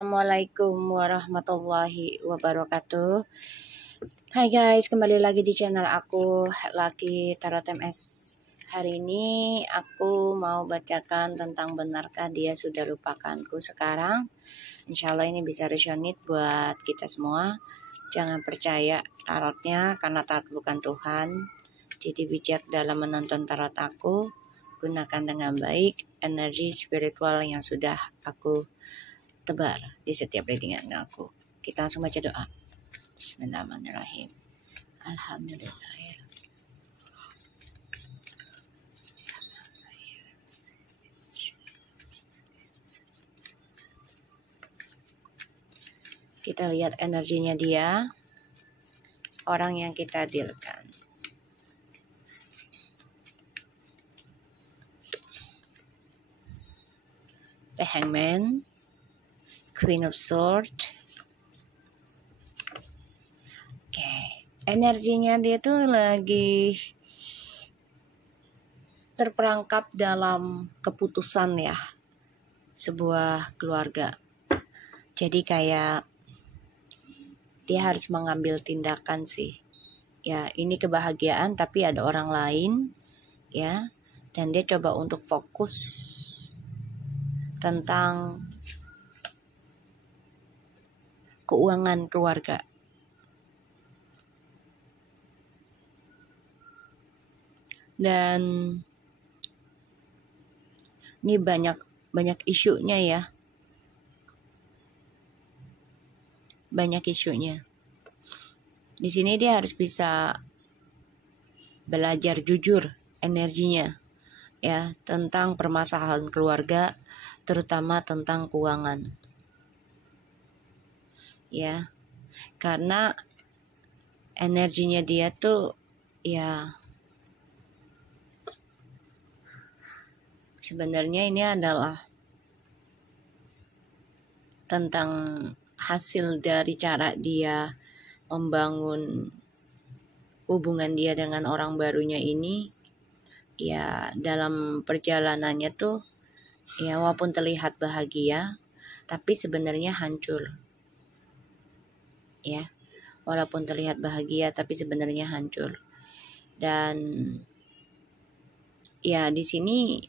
Assalamualaikum warahmatullahi wabarakatuh. Hai guys, kembali lagi di channel aku Lucky Tarot MS. Hari ini aku mau bacakan tentang benarkah dia sudah lupakanku sekarang. Insya Allah ini bisa resonate buat kita semua. Jangan percaya tarotnya karena tarot bukan Tuhan. Jadi bijak dalam menonton tarot aku. Gunakan dengan baik energi spiritual yang sudah aku tebar di setiap readingan aku. Kita langsung baca doa. Bismillahirrahmanirrahim. Alhamdulillah. Kita lihat energinya dia, orang yang kita dealkan. The Hangman, Queen of Swords. Oke, energinya dia tuh lagi terperangkap dalam keputusan ya, sebuah keluarga. Jadi kayak dia harus mengambil tindakan sih. Ya, ini kebahagiaan tapi ada orang lain ya, dan dia coba untuk fokus tentang keuangan keluarga. Dan ini banyak isunya ya. Banyak isunya. Di sini dia harus bisa belajar jujur energinya ya tentang permasalahan keluarga, terutama tentang keuangan. Ya. Karena energinya dia tuh ya sebenarnya ini adalah tentang hasil dari cara dia membangun hubungan dia dengan orang barunya ini. Ya, dalam perjalanannya tuh ya walaupun terlihat bahagia tapi sebenarnya hancur. Ya. Walaupun terlihat bahagia tapi sebenarnya hancur. Dan ya di sini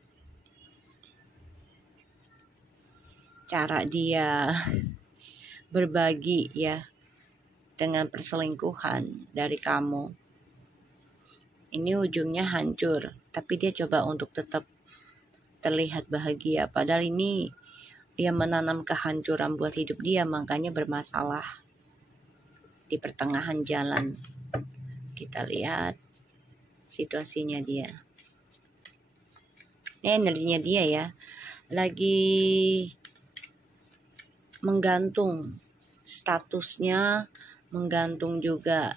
cara dia berbagi ya dengan perselingkuhan dari kamu. Ini ujungnya hancur, tapi dia coba untuk tetap terlihat bahagia. Padahal ini dia menanam kehancuran buat hidup dia, makanya bermasalah di pertengahan jalan. Kita lihat situasinya dia. Ini energinya dia ya, lagi menggantung statusnya, menggantung juga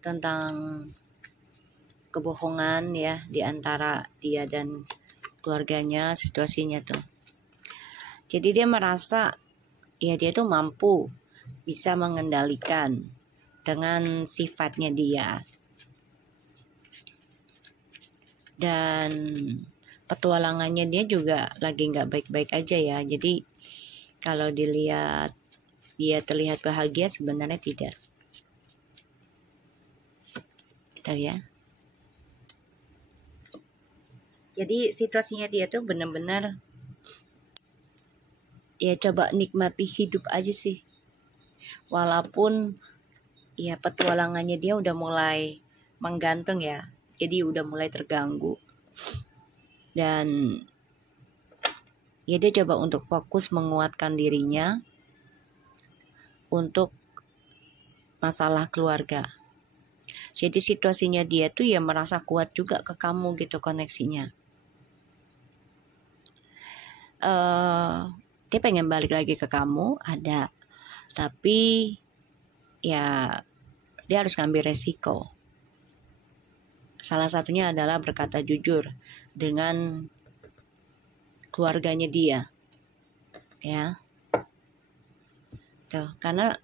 tentang kebohongan ya di antara dia dan keluarganya, situasinya tuh. Jadi dia merasa ya dia tuh mampu bisa mengendalikan dengan sifatnya dia. Dan petualangannya dia juga lagi nggak baik-baik aja ya. Jadi kalau dilihat dia terlihat bahagia, sebenarnya tidak. Tahu ya. Jadi situasinya dia tuh benar-benar ya coba nikmati hidup aja sih. Walaupun ya petualangannya dia udah mulai menggantung ya. Jadi udah mulai terganggu. Dan ya dia coba untuk fokus menguatkan dirinya untuk masalah keluarga. Jadi situasinya dia tuh ya merasa kuat juga ke kamu gitu koneksinya. Dia pengen balik lagi ke kamu, ada. Tapi ya dia harus ngambil resiko. Salah satunya adalah berkata jujur dengan keluarganya dia. Ya. Tuh, karena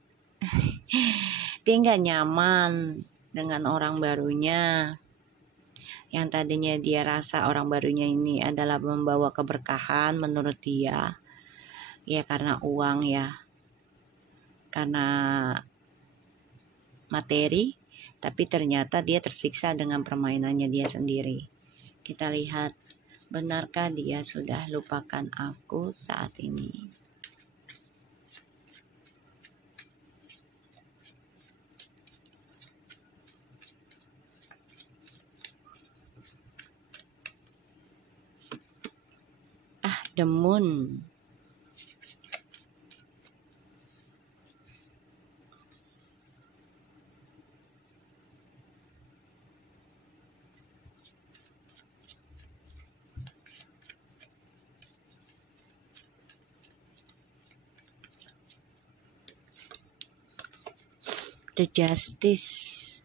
dia nggak nyaman dengan orang barunya. Yang tadinya dia rasa orang barunya ini adalah membawa keberkahan menurut dia. Ya karena uang ya. karena materi, tapi ternyata dia tersiksa dengan permainannya dia sendiri. Kita lihat, benarkah dia sudah lupakan aku saat ini? The Moon. The Justice.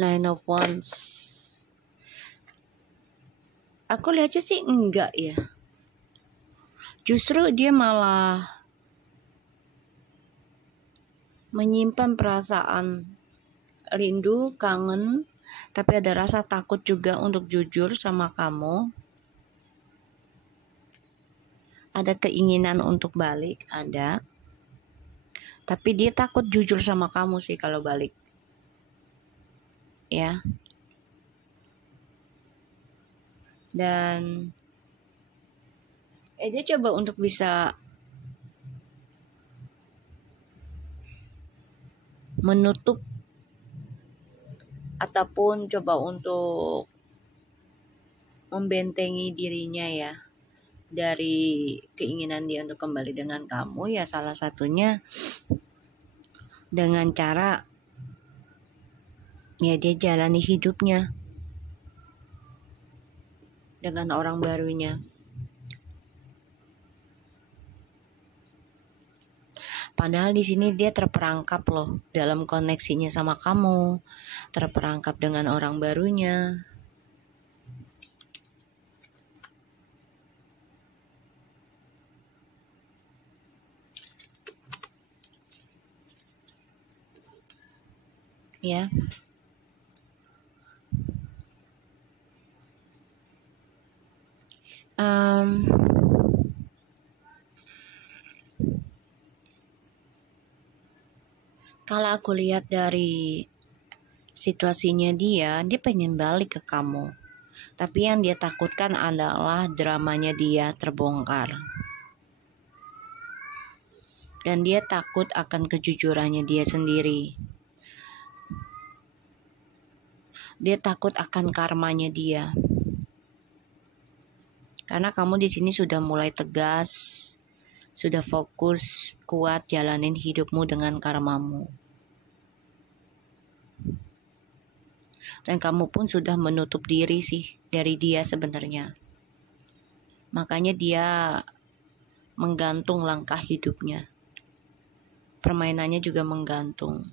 Nine of Wands. Aku lihatnya sih enggak ya. Justru dia malah menyimpan perasaan rindu, kangen, tapi ada rasa takut juga untuk jujur sama kamu. Ada keinginan untuk balik, ada. Tapi dia takut jujur sama kamu sih kalau balik. Ya. Dan dia coba untuk bisa menutup ataupun coba untuk membentengi dirinya ya dari keinginan dia untuk kembali dengan kamu, ya salah satunya dengan cara ya dia jalani hidupnya dengan orang barunya. Padahal di sini dia terperangkap loh dalam koneksinya sama kamu, terperangkap dengan orang barunya. Ya. Kalau aku lihat dari situasinya dia pengen balik ke kamu. Tapi yang dia takutkan adalah dramanya dia terbongkar. Dan dia takut akan kejujurannya dia sendiri. Dia takut akan karmanya dia. Karena kamu di sini sudah mulai tegas, sudah fokus, kuat jalanin hidupmu dengan karmamu. Dan kamu pun sudah menutup diri sih dari dia sebenarnya. Makanya dia menggantung langkah hidupnya. Permainannya juga menggantung.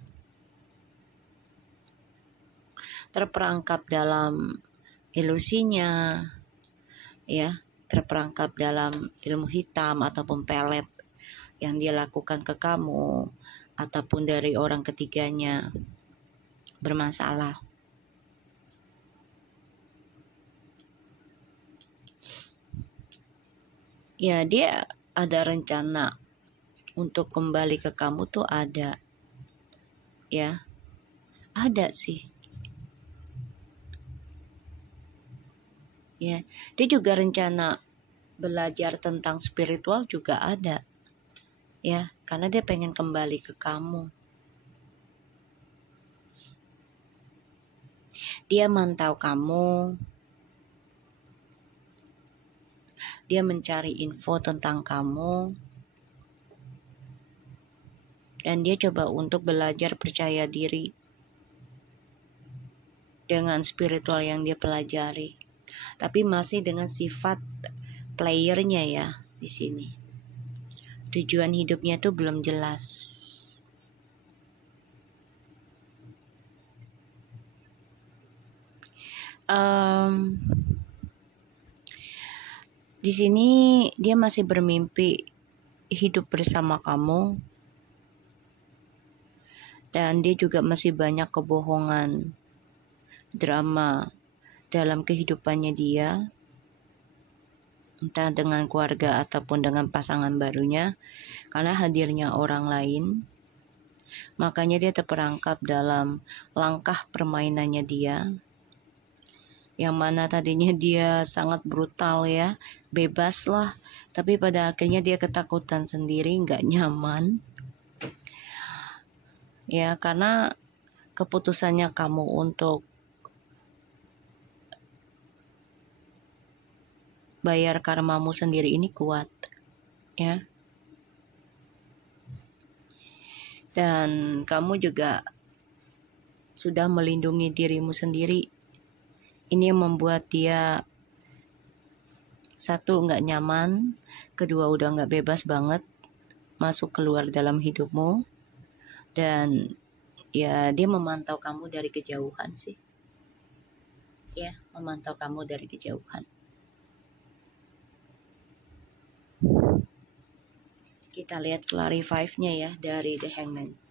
Terperangkap dalam ilusinya, ya, terperangkap dalam ilmu hitam ataupun pelet yang dia lakukan ke kamu ataupun dari orang ketiganya bermasalah. Ya, dia ada rencana untuk kembali ke kamu tuh ada. Ya. Ada sih. Ya, dia juga rencana belajar tentang spiritual juga ada. Ya, karena dia pengen kembali ke kamu. Dia mantau kamu. Dia mencari info tentang kamu. Dan dia coba untuk belajar percaya diri dengan spiritual yang dia pelajari. Tapi masih dengan sifat playernya ya di sini. Tujuan hidupnya tuh belum jelas. Di sini dia masih bermimpi hidup bersama kamu. Dan dia juga masih banyak kebohongan, drama dalam kehidupannya dia, entah dengan keluarga ataupun dengan pasangan barunya, karena hadirnya orang lain. Makanya dia terperangkap dalam langkah permainannya dia, yang mana tadinya dia sangat brutal ya, bebas lah, tapi pada akhirnya dia ketakutan sendiri, nggak nyaman ya, karena keputusannya kamu untuk bayar karmamu sendiri ini kuat ya, dan kamu juga sudah melindungi dirimu sendiri. Ini yang membuat dia, satu, nggak nyaman, kedua, udah nggak bebas banget masuk keluar dalam hidupmu, dan ya dia memantau kamu dari kejauhan sih ya, memantau kamu dari kejauhan. Kita lihat clarify-nya ya dari The Hangman.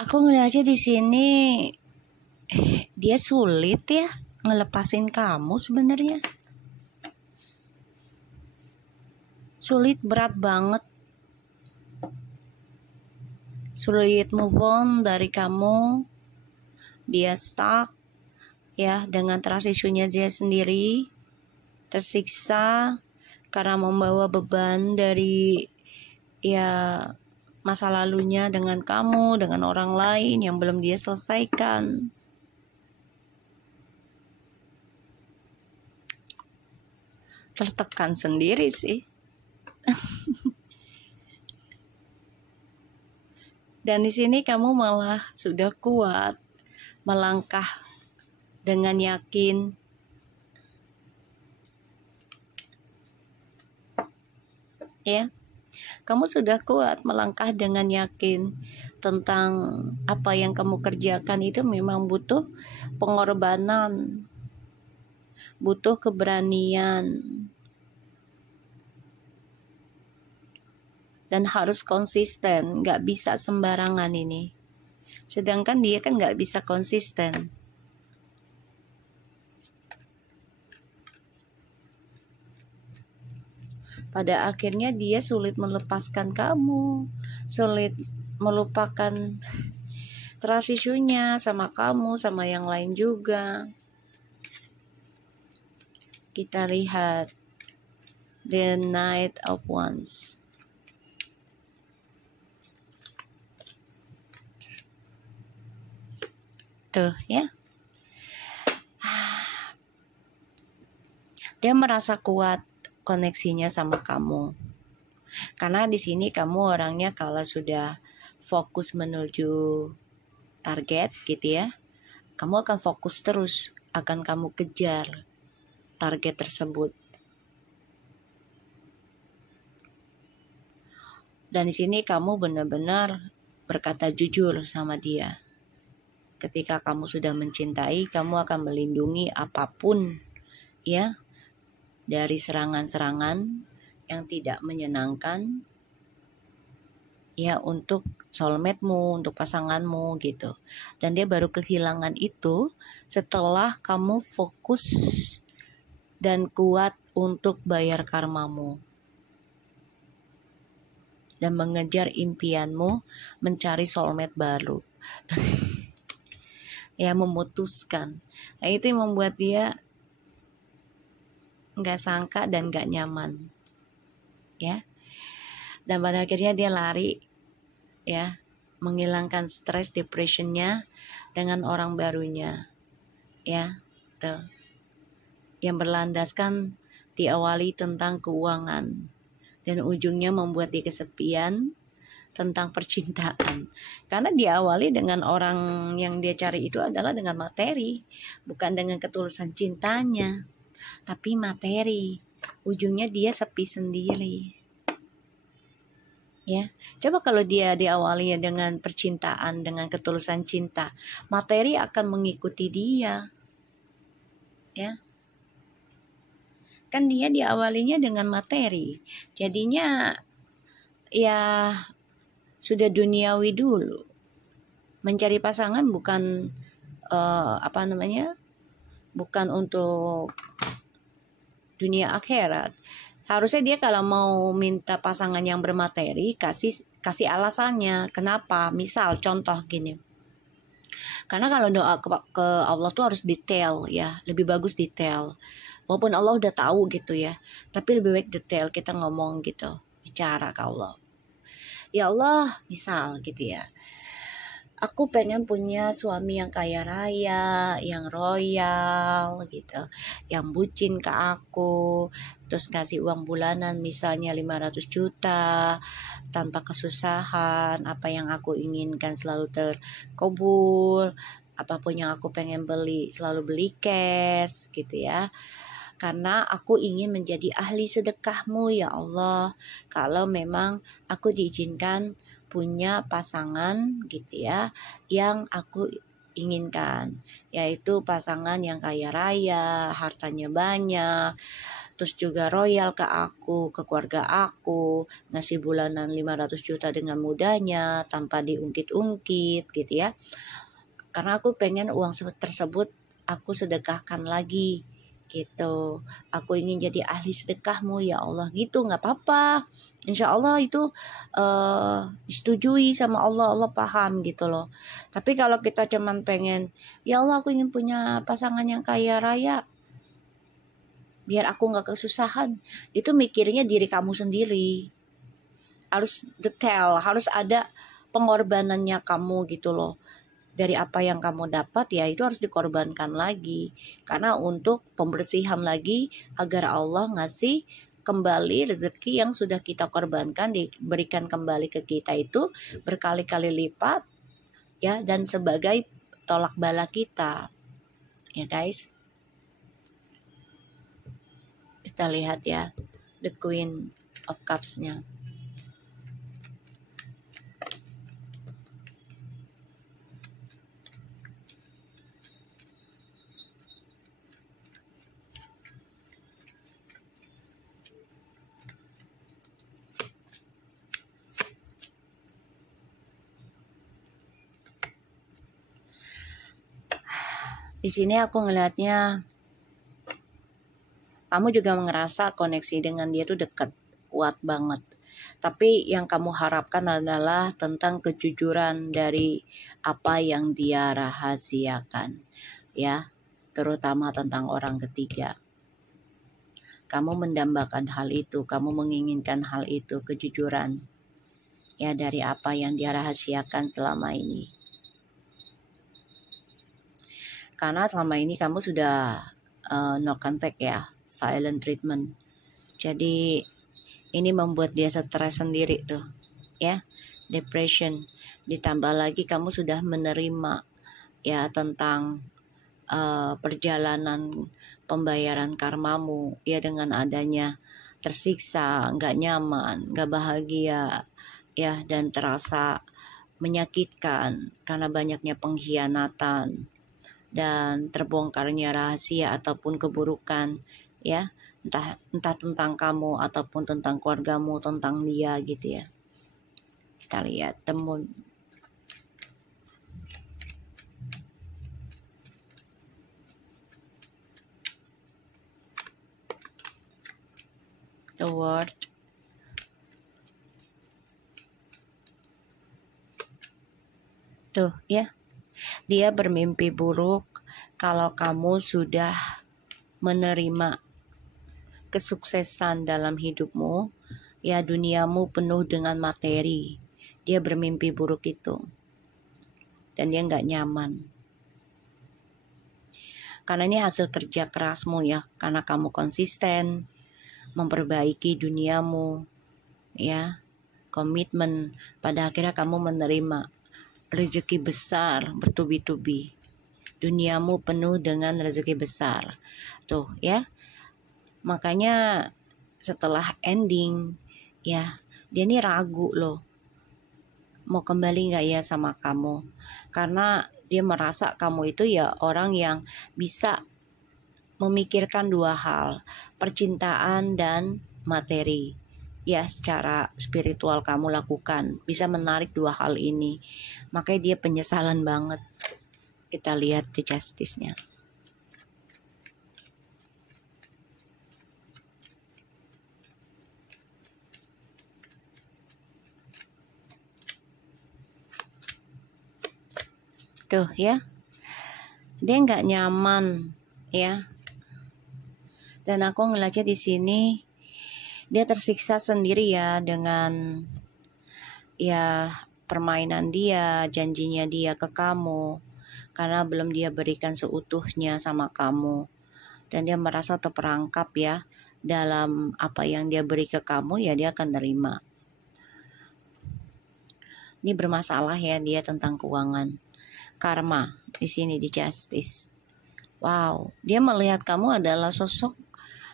Aku ngeliatnya di sini dia sulit ya ngelepasin kamu sebenarnya. Sulit, berat banget. Sulit move on dari kamu. Dia stuck ya dengan trust issue-nya dia sendiri. Tersiksa karena membawa beban dari ya masa lalunya dengan kamu, dengan orang lain yang belum dia selesaikan. Tertekan sendiri sih. Dan di sini kamu malah sudah kuat melangkah dengan yakin. Ya. Kamu sudah kuat melangkah dengan yakin tentang apa yang kamu kerjakan itu memang butuh pengorbanan, butuh keberanian, dan harus konsisten, nggak bisa sembarangan ini. Sedangkan dia kan nggak bisa konsisten. Pada akhirnya dia sulit melepaskan kamu, sulit melupakan trust issue-nya sama kamu, sama yang lain juga. Kita lihat The Knight of Wands. Tuh ya. Dia merasa kuat koneksinya sama kamu. Karena di sini kamu orangnya kalau sudah fokus menuju target gitu ya, kamu akan fokus terus, akan kamu kejar target tersebut. Dan di sini kamu benar-benar berkata jujur sama dia. Ketika kamu sudah mencintai, kamu akan melindungi apapun ya, dari serangan-serangan yang tidak menyenangkan ya, untuk soulmate-mu, untuk pasanganmu gitu. Dan dia baru kehilangan itu setelah kamu fokus dan kuat untuk bayar karmamu dan mengejar impianmu mencari soulmate baru. Ya, memutuskan. Nah, itu yang membuat dia nggak sangka dan nggak nyaman ya, dan pada akhirnya dia lari ya, menghilangkan stres depressionnya dengan orang barunya ya, tuh yang berlandaskan diawali tentang keuangan, dan ujungnya membuat dia kesepian tentang percintaan. Karena diawali dengan orang yang dia cari itu adalah dengan materi, bukan dengan ketulusan cintanya, tapi materi. Ujungnya dia sepi sendiri. Ya, coba kalau dia diawalinya dengan percintaan, dengan ketulusan cinta, materi akan mengikuti dia. Ya. Kan dia diawalinya dengan materi. Jadinya ya sudah duniawi dulu. Mencari pasangan bukan bukan untuk dunia akhirat. Harusnya dia kalau mau minta pasangan yang bermateri, kasih alasannya kenapa. Misal contoh gini, karena kalau doa ke Allah tuh harus detail ya, lebih bagus detail. Walaupun Allah udah tahu gitu ya, tapi lebih baik detail kita ngomong gitu, bicara ke Allah. Ya Allah, misal gitu ya, aku pengen punya suami yang kaya raya, yang royal gitu, yang bucin ke aku, terus kasih uang bulanan misalnya 500 juta, tanpa kesusahan, apa yang aku inginkan selalu terkabul, apapun yang aku pengen beli selalu beli cash gitu ya. Karena aku ingin menjadi ahli sedekahmu ya Allah, kalau memang aku diizinkan punya pasangan gitu ya, yang aku inginkan, yaitu pasangan yang kaya raya, hartanya banyak, terus juga royal ke aku, ke keluarga aku, ngasih bulanan 500 juta dengan mudahnya, tanpa diungkit-ungkit gitu ya. Karena aku pengen uang tersebut aku sedekahkan lagi gitu. Aku ingin jadi ahli sedekahmu ya Allah gitu, nggak apa-apa. Insya Allah itu disetujui sama Allah, Allah paham gitu loh. Tapi kalau kita cuman pengen, ya Allah aku ingin punya pasangan yang kaya raya, biar aku nggak kesusahan, itu mikirnya diri kamu sendiri. Harus detail, harus ada pengorbanannya kamu gitu loh. Dari apa yang kamu dapat ya itu harus dikorbankan lagi, karena untuk pembersihan lagi agar Allah ngasih kembali rezeki yang sudah kita korbankan, diberikan kembali ke kita itu berkali-kali lipat ya, dan sebagai tolak bala kita ya guys. Kita lihat ya the Queen of Cups-nya. Di sini aku ngelihatnya kamu juga ngerasa koneksi dengan dia tuh dekat, kuat banget. Tapi yang kamu harapkan adalah tentang kejujuran dari apa yang dia rahasiakan, ya, terutama tentang orang ketiga. Kamu mendambakan hal itu, kamu menginginkan hal itu, kejujuran, ya, dari apa yang dia rahasiakan selama ini. Karena selama ini kamu sudah no contact ya, silent treatment. Jadi ini membuat dia stres sendiri tuh ya, depression. Ditambah lagi kamu sudah menerima ya tentang perjalanan pembayaran karmamu ya, dengan adanya tersiksa, nggak nyaman, nggak bahagia ya, dan terasa menyakitkan karena banyaknya pengkhianatan dan terbongkarnya rahasia ataupun keburukan ya, entah tentang kamu ataupun tentang keluargamu, tentang dia gitu ya. Kita lihat the Moon. The World. Tuh ya, dia bermimpi buruk kalau kamu sudah menerima kesuksesan dalam hidupmu ya, duniamu penuh dengan materi. Dia bermimpi buruk itu, dan dia nggak nyaman. Karena ini hasil kerja kerasmu ya, karena kamu konsisten, memperbaiki duniamu, ya, komitmen. Pada akhirnya kamu menerima rezeki besar bertubi-tubi. Duniamu penuh dengan rezeki besar. Tuh ya. Makanya setelah ending, ya, dia ini ragu loh, mau kembali gak ya sama kamu. Karena dia merasa kamu itu ya orang yang bisa memikirkan dua hal, percintaan dan materi. Ya, secara spiritual kamu lakukan, bisa menarik dua hal ini. Makanya dia penyesalan banget. Kita lihat di justice-nya. Tuh ya, dia nggak nyaman ya. Dan aku ngeliatnya di sini dia tersiksa sendiri ya dengan ya permainan dia, janjinya dia ke kamu, karena belum dia berikan seutuhnya sama kamu. Dan dia merasa terperangkap ya dalam apa yang dia beri ke kamu, ya dia akan terima. Ini bermasalah ya dia tentang keuangan. Karma di sini di justice. Wow, dia melihat kamu adalah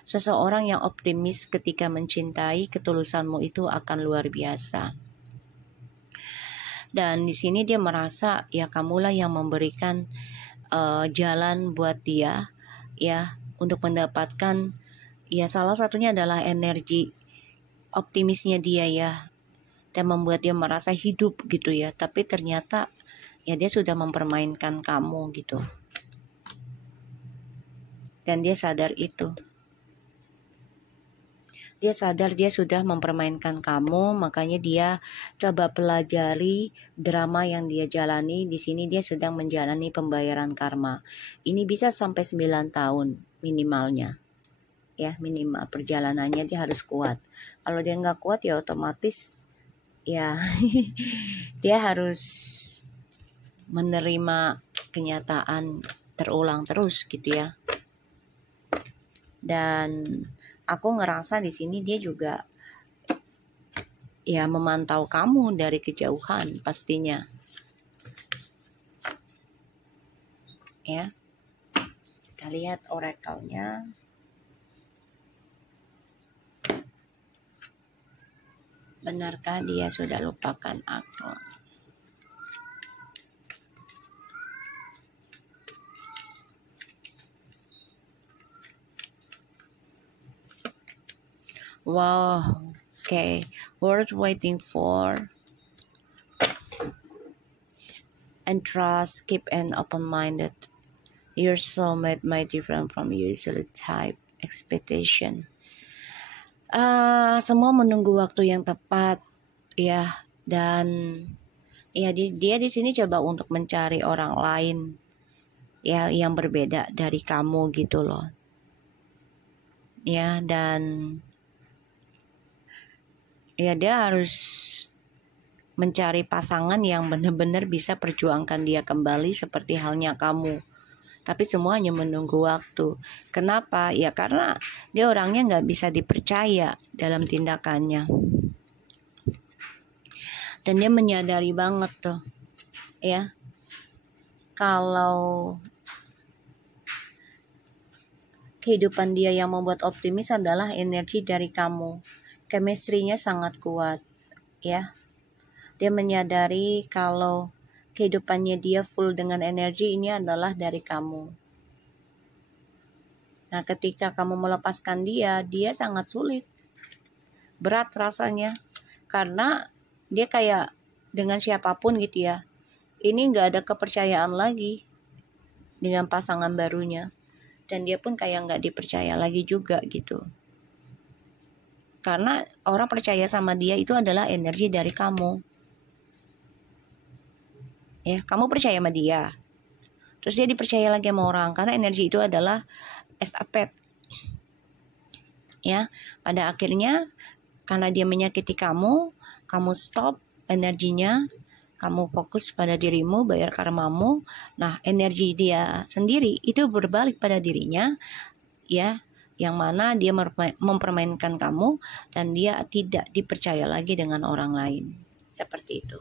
seseorang yang optimis ketika mencintai. Ketulusanmu itu akan luar biasa. Dan di sini dia merasa ya kamulah yang memberikan jalan buat dia ya untuk mendapatkan ya, salah satunya adalah energi optimisnya dia ya, dan membuat dia merasa hidup gitu ya. Tapi ternyata ya dia sudah mempermainkan kamu gitu. Dan dia sadar itu. Dia sadar dia sudah mempermainkan kamu, makanya dia coba pelajari drama yang dia jalani. Di sini dia sedang menjalani pembayaran karma. Ini bisa sampai 9 tahun minimalnya. Ya, minimal perjalanannya dia harus kuat. Kalau dia nggak kuat ya otomatis ya dia harus menerima kenyataan terulang terus gitu ya. Dan aku ngerasa di sini dia juga ya memantau kamu dari kejauhan pastinya. Ya. Kita lihat oracle-nya. Benarkah dia sudah lupakan aku? Wow, okay, worth waiting for. And trust, keep an open-minded. Your soulmate might different from usual type expectation. Semua menunggu waktu yang tepat ya, dan ya dia di sini coba untuk mencari orang lain ya yang berbeda dari kamu gitu loh. Ya, dan ya dia harus mencari pasangan yang benar-benar bisa perjuangkan dia kembali seperti halnya kamu. Tapi semuanya menunggu waktu. Kenapa? Ya karena dia orangnya nggak bisa dipercaya dalam tindakannya. Dan dia menyadari banget tuh, ya, kalau kehidupan dia yang membuat optimis adalah energi dari kamu. Chemistry-nya sangat kuat, ya. Dia menyadari kalau kehidupannya dia full dengan energi ini adalah dari kamu. Nah, ketika kamu melepaskan dia sangat sulit. Berat rasanya. Karena dia kayak dengan siapapun gitu ya. Ini gak ada kepercayaan lagi dengan pasangan barunya. Dan dia pun kayak gak dipercaya lagi juga gitu. Karena orang percaya sama dia itu adalah energi dari kamu. Ya, kamu percaya sama dia. Terus dia dipercaya lagi sama orang. Karena energi itu adalah estafet. Ya, pada akhirnya karena dia menyakiti kamu stop energinya, kamu fokus pada dirimu, bayar karmamu. Nah, energi dia sendiri itu berbalik pada dirinya. Ya, yang mana dia mempermainkan kamu dan dia tidak dipercaya lagi dengan orang lain. Seperti itu.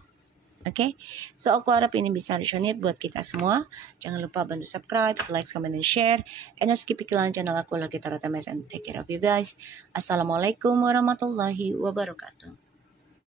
Oke, so aku harap ini bisa resonate buat kita semua. Jangan lupa bantu subscribe, like, comment, and share. And skip iklan channel aku lagi Tarot TMS, and take care of you guys. Assalamualaikum warahmatullahi wabarakatuh.